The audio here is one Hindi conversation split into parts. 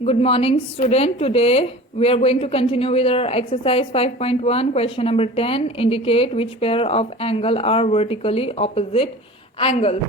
Good morning, student. Today we are going to continue with our exercise 5.1, question number 10. Indicate which pair of angle are vertically opposite angle.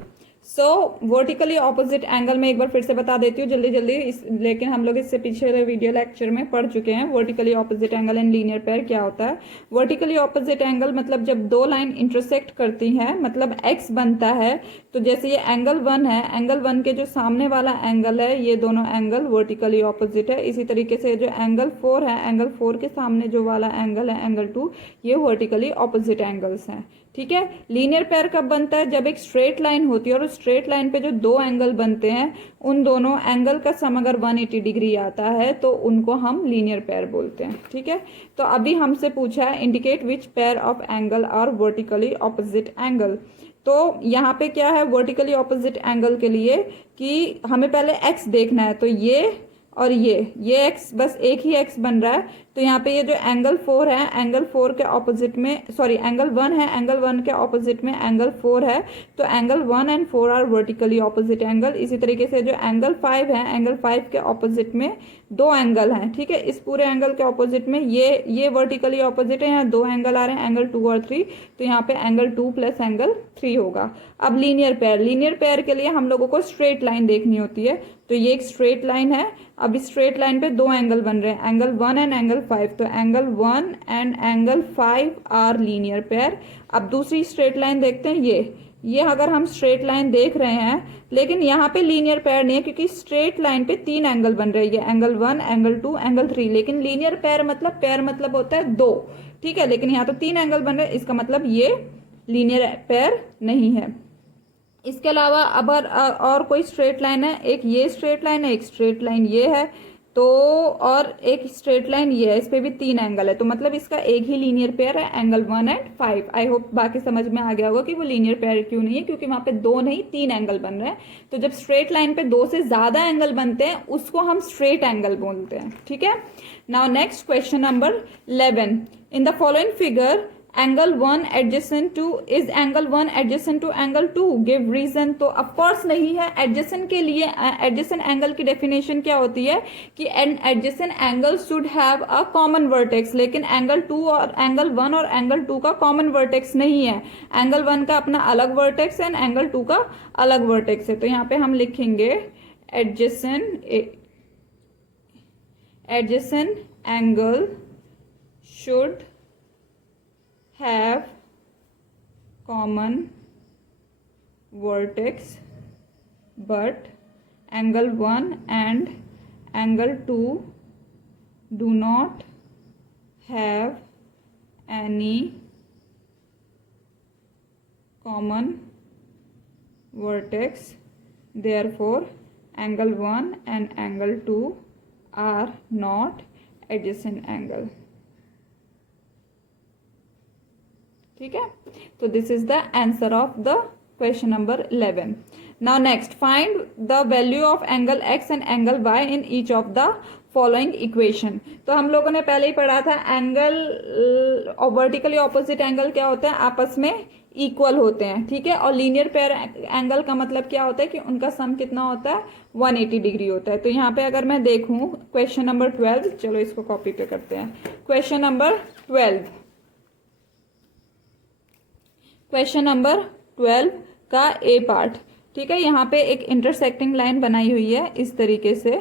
So vertically opposite angle में एक बार फिर से बता देती हूँ जल्दी जल्दी लेकिन हम लोग इससे पिछले वीडियो लेक्चर में पढ़ चुके हैं। Vertically opposite angle and linear pair क्या होता है। वर्टिकली ऑपोजिट एंगल मतलब जब दो लाइन इंटरसेक्ट करती हैं, मतलब एक्स बनता है। तो जैसे ये एंगल 1 है, एंगल 1 के जो सामने वाला एंगल है, ये दोनों एंगल वर्टिकली ऑपोजिट है। इसी तरीके से जो एंगल 4 है, एंगल 4 के सामने जो वाला एंगल है एंगल 2, ये वर्टिकली ऑपोजिट एंगल्स हैं। ठीक है। लीनियर पेयर कब बनता है? जब एक स्ट्रेट लाइन होती है और उस स्ट्रेट लाइन पे जो दो एंगल बनते हैं, उन दोनों एंगल का सम अगर 180 डिग्री आता है तो उनको हम लीनियर पेयर बोलते हैं। ठीक है। तो अभी हमसे पूछा है indicate which pair of angle are vertically opposite angle. तो यहाँ पे क्या है वर्टिकली ऑपोजिट एंगल के लिए कि हमें पहले एक्स देखना है। तो ये और ये एक्स, बस एक ही एक्स बन रहा है। तो यहाँ पे ये जो एंगल 4 है, एंगल 4 के ऑपोजिट में, सॉरी एंगल 1 है, एंगल 1 के ऑपोजिट में एंगल 4 है। तो angle 1 and 4 are vertically opposite angle. इसी तरीके से जो एंगल 5 है, एंगल 5 के ऑपोजिट में दो एंगल हैं। ठीक है। इस पूरे एंगल के ऑपोजिट में ये वर्टिकली ऑपोजिट है। यहाँ दो एंगल आ रहे हैं, एंगल 2 और 3। तो यहाँ पे एंगल 2 प्लस एंगल 3 होगा। अब लीनियर पेयर के लिए हम लोगों को स्ट्रेट लाइन देखनी होती है। तो ये एक स्ट्रेट लाइन है। अब इस स्ट्रेट लाइन पे दो एंगल बन रहे हैं, एंगल 1 एंड एंगल 5। तो angle 1 and angle 5 are linear pair. अब दूसरी स्ट्रेट लाइन देखते हैं। ये अगर हम स्ट्रेट लाइन देख रहे हैं, लेकिन यहाँ पे लीनियर पेयर नहीं है क्योंकि स्ट्रेट लाइन पे तीन एंगल बन रहे हैं, ये एंगल 1, एंगल 2, एंगल 3। लेकिन लीनियर पेयर मतलब होता है दो। ठीक है। लेकिन यहाँ तो तीन एंगल बन रहे हैं, इसका मतलब ये लीनियर पेयर नहीं है। इसके अलावा अगर और कोई स्ट्रेट लाइन है, एक ये स्ट्रेट लाइन है, एक स्ट्रेट लाइन ये है, तो और एक स्ट्रेट लाइन ये है, इस पे भी तीन एंगल है। तो मतलब इसका एक ही लीनियर पेयर है, एंगल 1 एंड 5। आई होप बाकी समझ में आ गया होगा कि वो लीनियर पेयर क्यों नहीं है, क्योंकि वहां पे दो नहीं तीन एंगल बन रहे हैं। तो जब स्ट्रेट लाइन पे दो से ज्यादा एंगल बनते हैं उसको हम स्ट्रेट एंगल बोलते हैं। ठीक है। Now next question number 11। In the following figure angle 1 adjacent to is angle 1 adjacent to angle 2, give reason. तो ऑफकोर्स नहीं है। एडजेसेंट के लिए एडजेसेंट एंगल की डेफिनेशन क्या होती है कि an adjacent angle should have a common vertex. लेकिन एंगल 2 और एंगल 1 और एंगल 2 का कॉमन वर्टेक्स नहीं है। एंगल 1 का अपना अलग वर्टेक्स है, एंगल 2 का अलग वर्टेक्स है। तो यहाँ पे हम लिखेंगे adjacent angle should have common vertex but angle 1 and angle 2 do not have any common vertex, therefore angle 1 and angle 2 are not adjacent angle. ठीक है। तो this is the answer of the question number 11। Now next, find the value of angle x and angle y in each of the following equation. तो हम लोगों ने पहले ही पढ़ा था एंगल वर्टिकली ऑपोजिट एंगल क्या होते हैं, आपस में इक्वल होते हैं। ठीक है। और लीनियर पेयर एंगल का मतलब क्या होता है कि उनका सम कितना होता है, 180 डिग्री होता है। तो यहाँ पे अगर मैं देखूं क्वेश्चन नंबर 12, चलो इसको कॉपी पे करते हैं। क्वेश्चन नंबर 12, क्वेश्चन नंबर 12 का ए पार्ट। ठीक है। यहाँ पे एक इंटरसेक्टिंग लाइन बनाई हुई है इस तरीके से,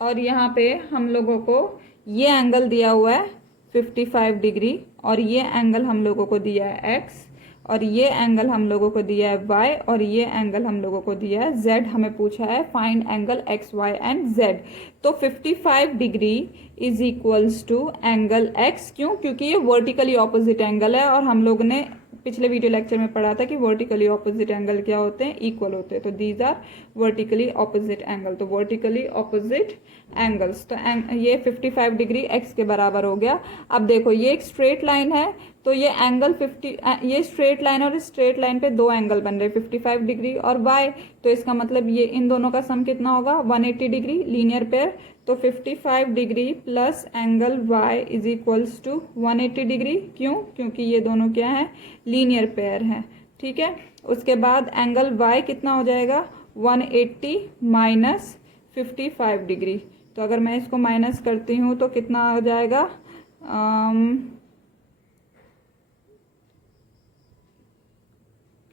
और यहाँ पे हम लोगों को ये एंगल दिया हुआ है 55 डिग्री, और ये एंगल हम लोगों को दिया है एक्स, और ये एंगल हम लोगों को दिया है वाई, और ये एंगल हम लोगों को दिया है जेड। हमें पूछा है find angle x y and z. तो 55 degree is equals to angle x. क्यों? क्योंकि ये वर्टिकली ऑपोजिट एंगल है, और हम लोग ने पिछले वीडियो लेक्चर में पढ़ा था कि वर्टिकली ऑपोजिट एंगल क्या होते हैं, इक्वल होते हैं। तो these are vertically opposite angle. तो वर्टिकली ऑपोजिट एंगल्स, तो ये 55 डिग्री एक्स के बराबर हो गया। अब देखो ये एक स्ट्रेट लाइन है, तो ये एंगल 50, ये स्ट्रेट लाइन और स्ट्रेट लाइन पे दो एंगल बन रहे हैं 55 डिग्री और वाई। तो इसका मतलब ये इन दोनों का सम कितना होगा, 180 डिग्री, लीनियर पेयर। तो 55 degree plus angle Y is equals to 180 degree. क्यों? क्योंकि ये दोनों क्या है, लीनियर पेयर है। ठीक है। उसके बाद एंगल वाई कितना हो जाएगा, 180 माइनस 55 डिग्री। तो अगर मैं इसको माइनस करती हूँ तो कितना आ जाएगा,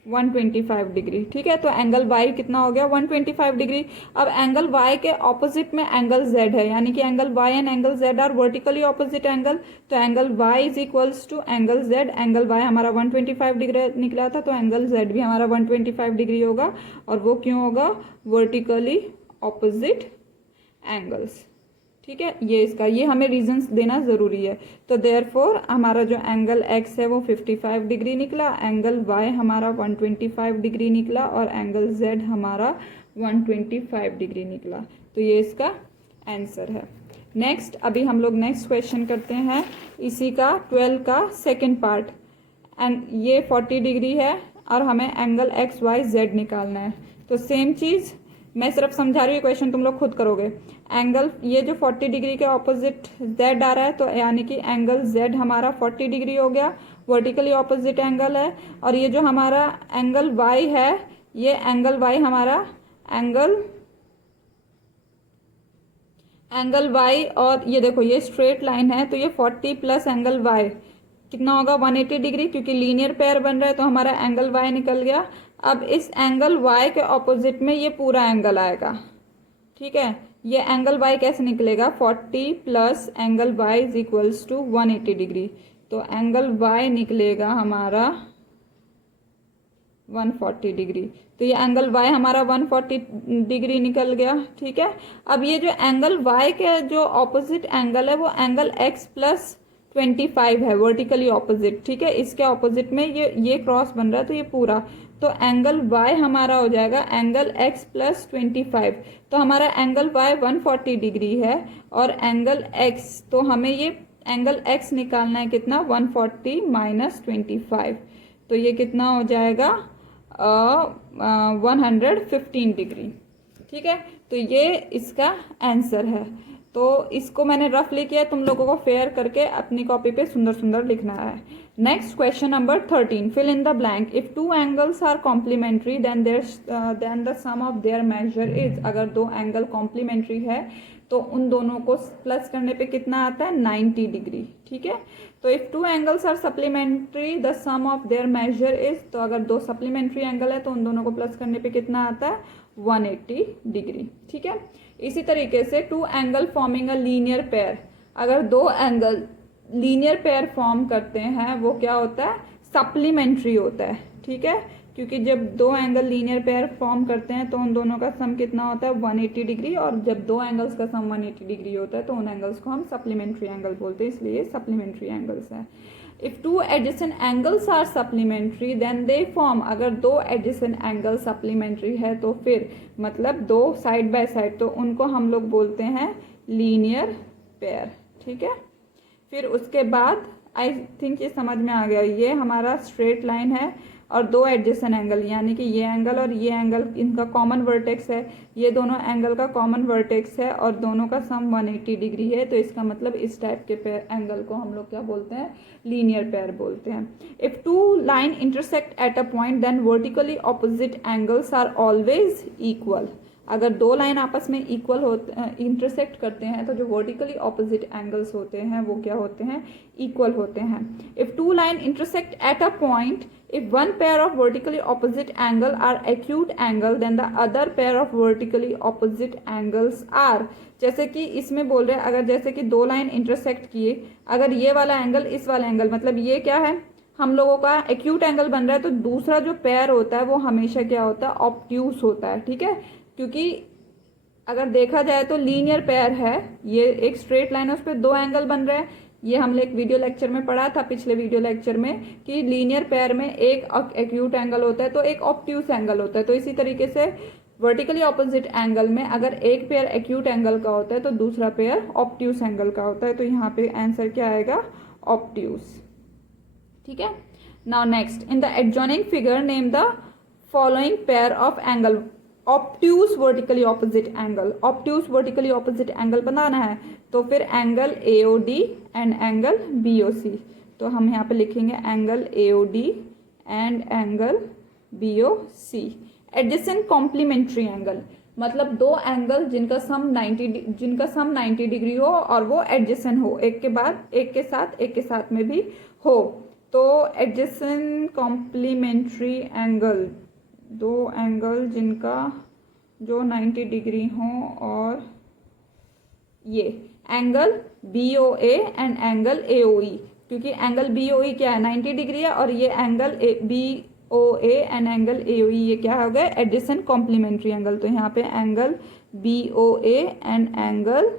125 डिग्री। ठीक है, तो एंगल वाई कितना हो गया, 125 डिग्री। अब एंगल वाई के ऑपोजिट में एंगल जेड है, यानी कि angle Y and angle Z are vertically opposite angle. तो angle Y is equals to angle Z. Angle Y हमारा 125 डिग्री निकला था, तो एंगल जेड भी हमारा 125 डिग्री होगा। और वो क्यों होगा, वर्टिकली ऑपोजिट एंगल्स। ठीक है, ये इसका, ये हमें रीजंस देना ज़रूरी है। तो देयरफॉर हमारा जो एंगल एक्स है वो 55 डिग्री निकला, एंगल वाई हमारा 125 डिग्री निकला और एंगल जेड हमारा 125 डिग्री निकला। तो ये इसका आंसर है। नेक्स्ट, अभी हम लोग नेक्स्ट क्वेश्चन करते हैं इसी का 12 का सेकेंड पार्ट। एंड ये 40 डिग्री है और हमें एंगल एक्स वाई जेड निकालना है। तो सेम चीज़ मैं सिर्फ समझा रही हूँ, क्वेश्चन तुम लोग खुद करोगे। एंगल ये जो 40 डिग्री के ऑपोजिट जेड आ रहा है, तो यानी कि एंगल जेड हमारा 40 डिग्री हो गया, वर्टिकली ऑपोजिट एंगल है। और ये जो हमारा एंगल वाई है, ये एंगल वाई हमारा एंगल वाई, और ये देखो ये स्ट्रेट लाइन है, तो ये 40 प्लस एंगल वाई कितना होगा, 180 डिग्री, क्योंकि लीनियर पेयर बन रहा है तो हमारा एंगल वाई निकल गया। अब इस एंगल वाई के ऑपोजिट में ये पूरा एंगल आएगा। ठीक है, ये एंगल वाई कैसे निकलेगा, 40 plus angle Y is equals to 180 degree. तो एंगल वाई निकलेगा हमारा 140 डिग्री। तो ये एंगल वाई हमारा 140 डिग्री निकल गया। ठीक है, अब ये जो एंगल वाई के जो ऑपोजिट एंगल है वो एंगल एक्स प्लस 25 है, वर्टिकली ऑपोजिट। ठीक है, इसके ऑपोजिट में ये क्रॉस बन रहा है, तो ये पूरा, तो एंगल y हमारा हो जाएगा एंगल x प्लस 25। तो हमारा एंगल y 140 डिग्री है और एंगल x, तो हमें ये एंगल x निकालना है कितना, 140 माइनस 25। तो ये कितना हो जाएगा 115 डिग्री। ठीक है, तो ये इसका आंसर है। तो इसको मैंने रफली किया, तुम लोगों को फेयर करके अपनी कॉपी पे सुंदर सुंदर लिखना है। Next question number 13, fill in the blank. If two angles are complementary then the sum of their measure is. अगर दो एंगल कॉम्प्लीमेंट्री है तो उन दोनों को प्लस करने पे कितना आता है, 90 डिग्री। ठीक है, तो if two angles are supplementary the sum of their measure is, तो अगर दो सप्लीमेंट्री एंगल है तो उन दोनों को प्लस करने पे कितना आता है, 180 डिग्री। ठीक है, इसी तरीके से two angle forming a linear pair, अगर दो एंगल लीनियर पेयर फॉर्म करते हैं वो क्या होता है, सप्लीमेंट्री होता है। ठीक है, क्योंकि जब दो एंगल लीनियर पेयर फॉर्म करते हैं तो उन दोनों का सम कितना होता है, 180 डिग्री। और जब दो एंगल्स का सम 180 डिग्री होता है तो उन एंगल्स को हम सप्लीमेंट्री एंगल बोलते हैं, इसलिए सप्लीमेंट्री एंगल्स हैं। If two adjacent angles are supplementary then they form, अगर दो एडजेसेंट एंगल सप्लीमेंट्री है तो फिर मतलब दो साइड बाय साइड, तो उनको हम लोग बोलते हैं लीनियर पेयर। ठीक है, फिर उसके बाद आई थिंक ये समझ में आ गया, ये हमारा स्ट्रेट लाइन है और दो एडजेसेंट एंगल, यानी कि ये एंगल और ये एंगल इनका कॉमन वर्टेक्स है, ये दोनों एंगल का कॉमन वर्टेक्स है और दोनों का सम 180 डिग्री है। तो इसका मतलब इस टाइप के पेयर एंगल को हम लोग क्या बोलते हैं, लीनियर पेयर बोलते हैं। If two line intersect at a point then vertically opposite angles are always equal. अगर दो लाइन आपस में इक्वल होते इंटरसेक्ट करते हैं तो जो वर्टिकली ऑपोजिट एंगल्स होते हैं वो क्या होते हैं, इक्वल होते हैं। If two line intersect at a point, if one pair of vertically opposite angle are acute angle then the other pair of vertically opposite angles are, जैसे कि इसमें बोल रहे हैं अगर जैसे कि दो लाइन इंटरसेक्ट किए, अगर ये वाला एंगल इस वाला एंगल, मतलब ये क्या है हम लोगों का एक्यूट एंगल बन रहा है, तो दूसरा जो पेयर होता है वो हमेशा क्या होता है, ऑब्ट्यूस होता है। ठीक है, क्योंकि अगर देखा जाए तो लीनियर पेयर है, ये एक स्ट्रेट लाइन है, उस पर दो एंगल बन रहे हैं। ये हमने एक वीडियो लेक्चर में पढ़ा था, पिछले वीडियो लेक्चर में, कि लीनियर पेयर में एक एक्यूट एंगल होता है तो एक ऑब्ट्यूस एंगल होता है। तो इसी तरीके से वर्टिकली ऑपोजिट एंगल में अगर एक पेयर एक्यूट एंगल का होता है तो दूसरा पेयर ऑब्ट्यूस एंगल का होता है। तो यहाँ पे आंसर क्या आएगा, ऑब्ट्यूस। ठीक है, now next, in the adjoining figure name the following pair of angle obtuse vertically opposite angle. Obtuse vertically opposite angle बनाना है तो फिर angle AOD and angle BOC। तो हम यहाँ पे लिखेंगे angle AOD and angle BOC। Adjacent complementary angle मतलब दो एंगल जिनका सम 90 डिग्री हो और वो एडजेसेंट हो, एक के बाद एक के साथ में भी हो। तो एडजेसेंट कॉम्प्लीमेंट्री एंगल, दो एंगल जिनका जो 90 डिग्री हो, और ये angle BOA and angle AOE, क्योंकि एंगल BOE क्या है 90 डिग्री है, और ये angle BOA and angle AOE ये क्या हो गया एडजेसेंट कॉम्प्लीमेंट्री एंगल। तो यहाँ पे angle BOA and angle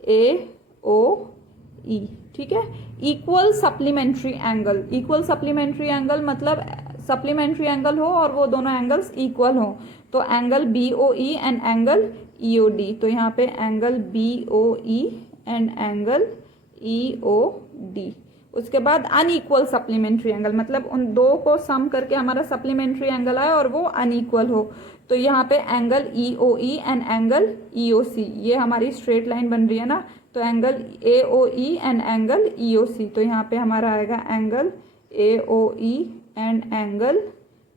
AOE, ठीक है। Equal supplementary angle, equal supplementary angle मतलब सप्लीमेंट्री एंगल हो और वो दोनों एंगल्स इक्वल हो, तो angle BOE and angle EOD। तो यहाँ पे angle BOE and angle EOD। उसके बाद अनइक्वल सप्लीमेंट्री एंगल मतलब उन दो को सम करके हमारा सप्लीमेंट्री एंगल आए और वो अनइक्वल हो, तो यहाँ पे angle EOE and angle EOC, ये हमारी स्ट्रेट लाइन बन रही है ना, तो angle AOE and angle EOC। तो यहाँ पे हमारा आएगा angle AOE and angle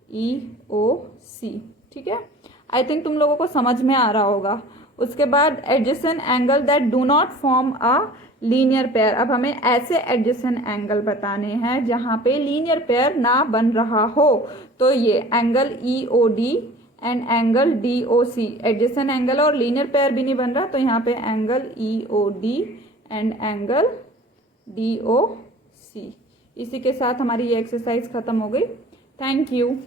EOC, ठीक है। आई थिंक तुम लोगों को समझ में आ रहा होगा। उसके बाद adjacent angle that do not form a linear pair. अब हमें ऐसे एडजेसेंट एंगल बताने हैं जहाँ पे लीनियर पेयर ना बन रहा हो, तो ये angle EOD and angle DOC, adjacent angle और लीनियर पेयर भी नहीं बन रहा, तो यहाँ पे angle EOD and angle DOC। इसी के साथ हमारी ये एक्सरसाइज खत्म हो गई। Thank you.